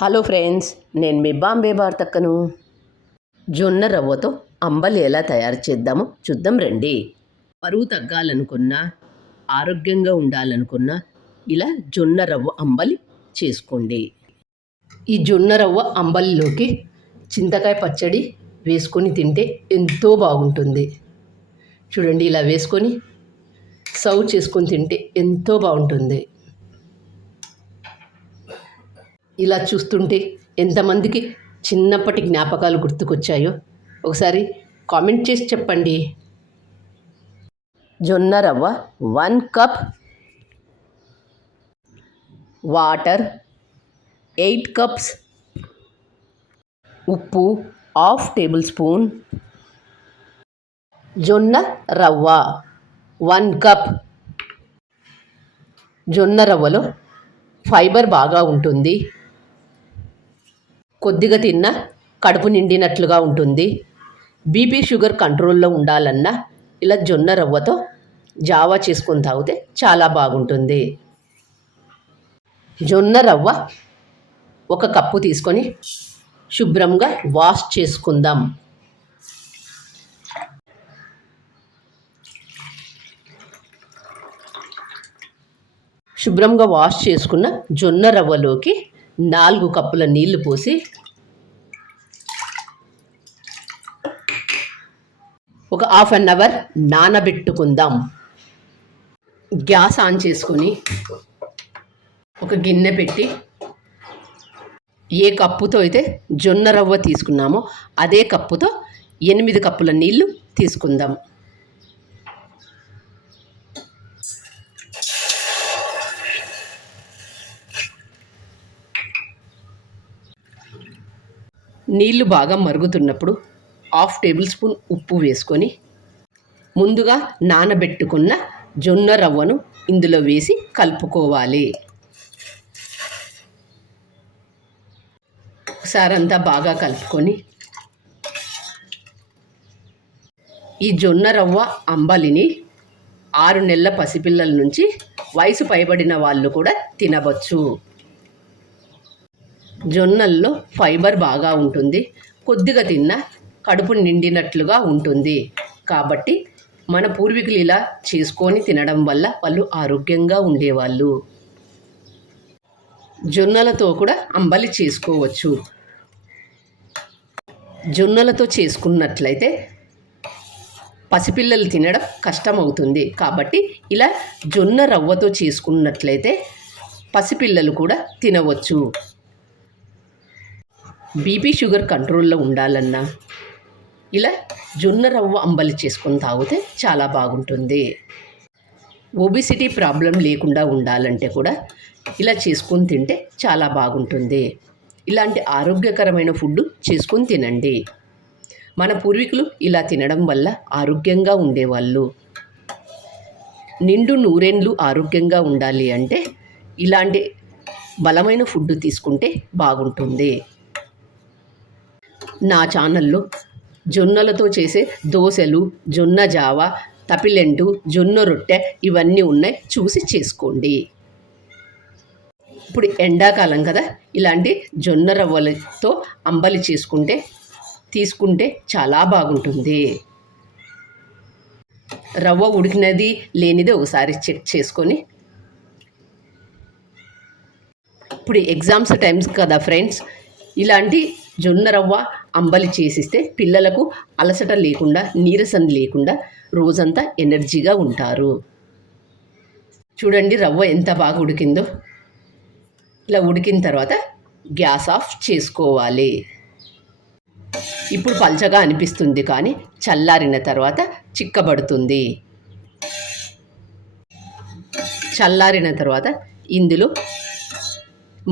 Hello friends నేను మీ బాంబే వార్తక్కను. జొన్న రవ్వతో అంబలి ఎలా తయారు చేద్దామో చూద్దాం రండి. బరువు తగ్గాలనుకున్నా ఆరోగ్యంగా ఉండాలనుకున్నా ఇలా జొన్న రవ్వ అంబలి చేసుకోండి. ఈ జొన్న రవ్వ అంబలిలోకి చింతకాయ పచ్చడి వేసుకొని తింటే ఎంతో బాగుంటుంది. చూడండి ఇలా వేసుకొని సర్వ్ చేసుకొని తింటే ఎంతో బాగుంటుంది. ఇలా చూస్తుంటే ఎంతమందికి చిన్నప్పటి జ్ఞాపకాలు గుర్తుకొచ్చాయో? ఒకసారి కామెంట్ చేసి చెప్పండి. జొన్న రవ్వ one cup water eight cups ఉప్పు హాఫ్ టేబుల్ స్పూన్ జొన్న రవ్వ వన్ కప్. జొన్న రవ్వలో ఫైబర్ బాగా ఉంటుంది. కొద్దిగా తిన్నా కడుపు నిండినట్లుగా ఉంటుంది. బీపీ షుగర్ కంట్రోల్లో ఉండాలన్నా ఇలా జొన్న రవ్వతో జావా చేసుకొని తాగితే చాలా బాగుంటుంది. జొన్న రవ్వ ఒక కప్పు తీసుకొని శుభ్రంగా వాష్ చేసుకుందాం. శుభ్రంగా వాష్ చేసుకున్న జొన్న రవ్వలోకి నాలుగు కప్పుల నీళ్ళు పోసి ఒక హాఫ్ అన్ అవర్ నానబెట్టుకుందాం. గ్యాస్ ఆన్ చేసుకొని ఒక గిన్నె పెట్టి ఏ కప్పుతో అయితే జొన్న రవ్వ తీసుకున్నామో అదే కప్పుతో ఎనిమిది కప్పుల నీళ్ళు తీసుకుందాం. నీళ్ళు బాగా మరుగుతున్నప్పుడు హాఫ్ టేబుల్ స్పూన్ ఉప్పు వేసుకొని ముందుగా నానబెట్టుకున్న జొన్న రవ్వను ఇందులో వేసి కలుపుకోవాలి. ఒకసారి అంతా బాగా కలుపుకొని ఈ జొన్న రవ్వ అంబలిని ఆరు నెలల పసిపిల్లల నుంచి వయసు పైబడిన వాళ్ళు కూడా తినవచ్చు. జొన్నల్లో ఫైబర్ బాగా ఉంటుంది. కొద్దిగా తిన్నా కడుపు నిండినట్లుగా ఉంటుంది. కాబట్టి మన పూర్వీకులు ఇలా చేసుకొని తినడం వల్ల వాళ్ళు ఆరోగ్యంగా ఉండేవాళ్ళు. జొన్నలతో కూడా అంబలి చేసుకోవచ్చు. జొన్నలతో చేసుకున్నట్లయితే పసిపిల్లలు తినడం కష్టమవుతుంది. కాబట్టి ఇలా జొన్న రవ్వతో చేసుకున్నట్లయితే పసిపిల్లలు కూడా తినవచ్చు. బీపీ షుగర్ కంట్రోల్లో ఉండాలన్నా ఇలా జొన్న రవ్వ అంబలి చేసుకొని తాగితే చాలా బాగుంటుంది. ఒబిసిటీ ప్రాబ్లం లేకుండా ఉండాలంటే కూడా ఇలా చేసుకొని తింటే చాలా బాగుంటుంది. ఇలాంటి ఆరోగ్యకరమైన ఫుడ్ చేసుకొని తినండి. మన పూర్వీకులు ఇలా తినడం వల్ల ఆరోగ్యంగా ఉండేవాళ్ళు. నిండు నూరేండ్లు ఆరోగ్యంగా ఉండాలి అంటే ఇలాంటి బలమైన ఫుడ్ తీసుకుంటే బాగుంటుంది. నా ఛానల్లో జొన్నలతో చేసే దోశలు జొన్న జావ తపిలెంటు జొన్న రొట్టె ఇవన్నీ ఉన్నాయి. చూసి చేసుకోండి. ఇప్పుడు ఎండాకాలం కదా. ఇలాంటి జొన్న రవ్వలతో అంబలి చేసుకుంటే తీసుకుంటే చాలా బాగుంటుంది. రవ్వ ఉడికినది లేనిది ఒకసారి చెక్ చేసుకొని. ఇప్పుడు ఎగ్జామ్స్ టైమ్స్ కదా ఫ్రెండ్స్. ఇలాంటి జొన్న రవ్వ అంబలి చేసిస్తే పిల్లలకు అలసట లేకుండా నీరసం లేకుండా రోజంతా ఎనర్జీగా ఉంటారు. చూడండి రవ్వ ఎంత బాగా ఉడికిందో. ఇలా ఉడికిన తర్వాత గ్యాస్ ఆఫ్ చేసుకోవాలి. ఇప్పుడు పల్చగా అనిపిస్తుంది కానీ చల్లారిన తర్వాత చిక్కబడుతుంది. చల్లారిన తర్వాత ఇందులో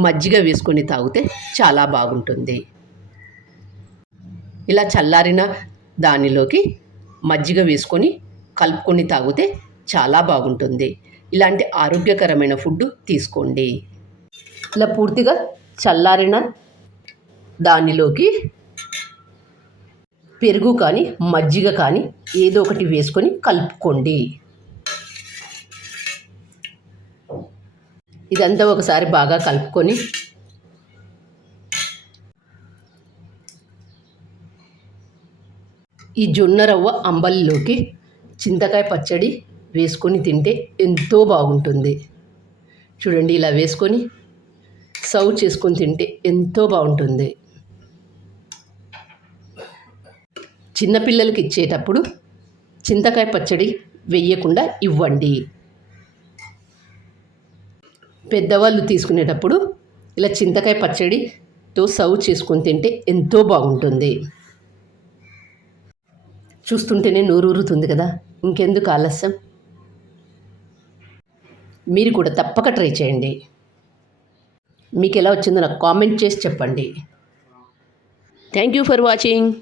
మజ్జిగ వేసుకొని తాగితే చాలా బాగుంటుంది. ఇలా చల్లారిన దానిలోకి మజ్జిగ వేసుకొని కలుపుకొని తాగితే చాలా బాగుంటుంది. ఇలాంటి ఆరోగ్యకరమైన ఫుడ్ తీసుకోండి. ఇలా పూర్తిగా చల్లారిన దానిలోకి పెరుగు కానీ మజ్జిగ కానీ ఏదో ఒకటి వేసుకొని కలుపుకోండి. ఇదంతా ఒకసారి బాగా కలుపుకొని ఈ జొన్న రవ్వ అంబలిలోకి చింతకాయ పచ్చడి వేసుకొని తింటే ఎంతో బాగుంటుంది. చూడండి ఇలా వేసుకొని సర్వ్ చేసుకొని తింటే ఎంతో బాగుంటుంది. చిన్నపిల్లలకి ఇచ్చేటప్పుడు చింతకాయ పచ్చడి వేయకుండా ఇవ్వండి. పెద్దవాళ్ళు తీసుకునేటప్పుడు ఇలా చింతకాయ పచ్చడితో సర్వ్ చేసుకొని తింటే ఎంతో బాగుంటుంది. చూస్తుంటేనే నోరూరుతుంది కదా. ఇంకెందుకు ఆలస్యం? మీరు కూడా తప్పక ట్రై చేయండి. మీకు ఎలా వచ్చిందో నాకు కామెంట్ చేసి చెప్పండి. Thank you for watching.